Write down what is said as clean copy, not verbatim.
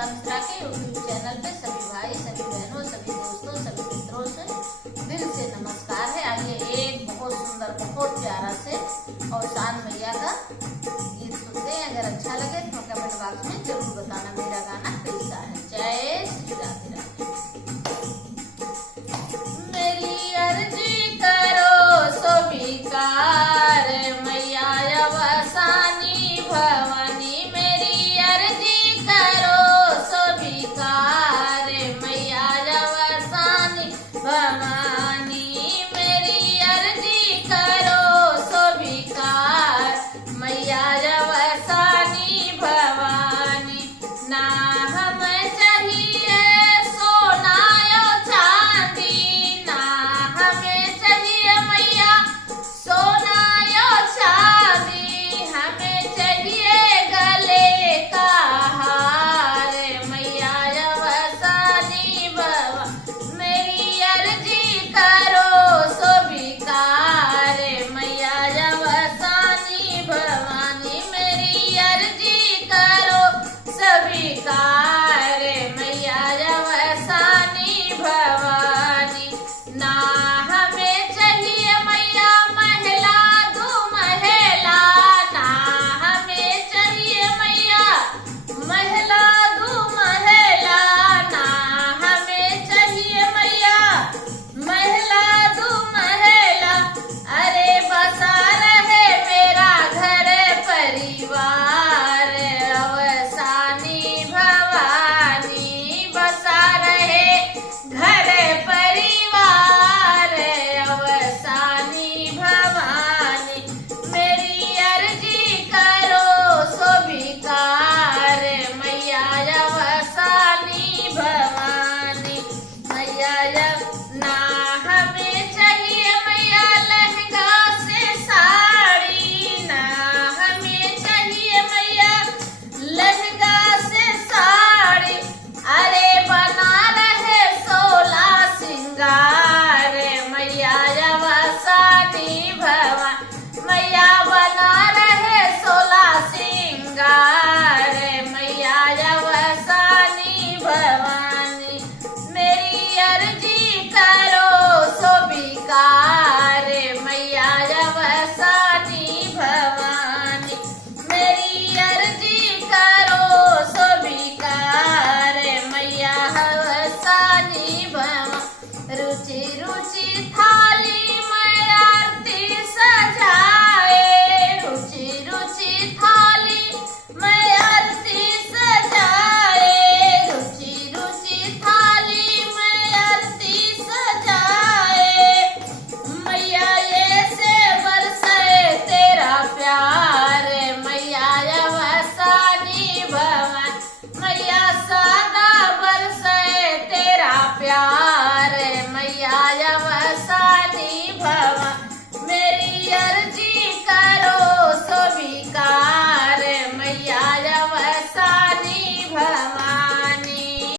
कविता मिश्रा के YouTube channel पे सभी भाई, सभी बहनों, सभी दोस्तों, सभी मित्रों से दिल से नमस्कार है। आइए एक बहुत सुंदर, बहुत प्यारा से और शान मैया का गीत सुनते हैं। अगर अच्छा लगे तो कमेंट बॉक्स में जरूर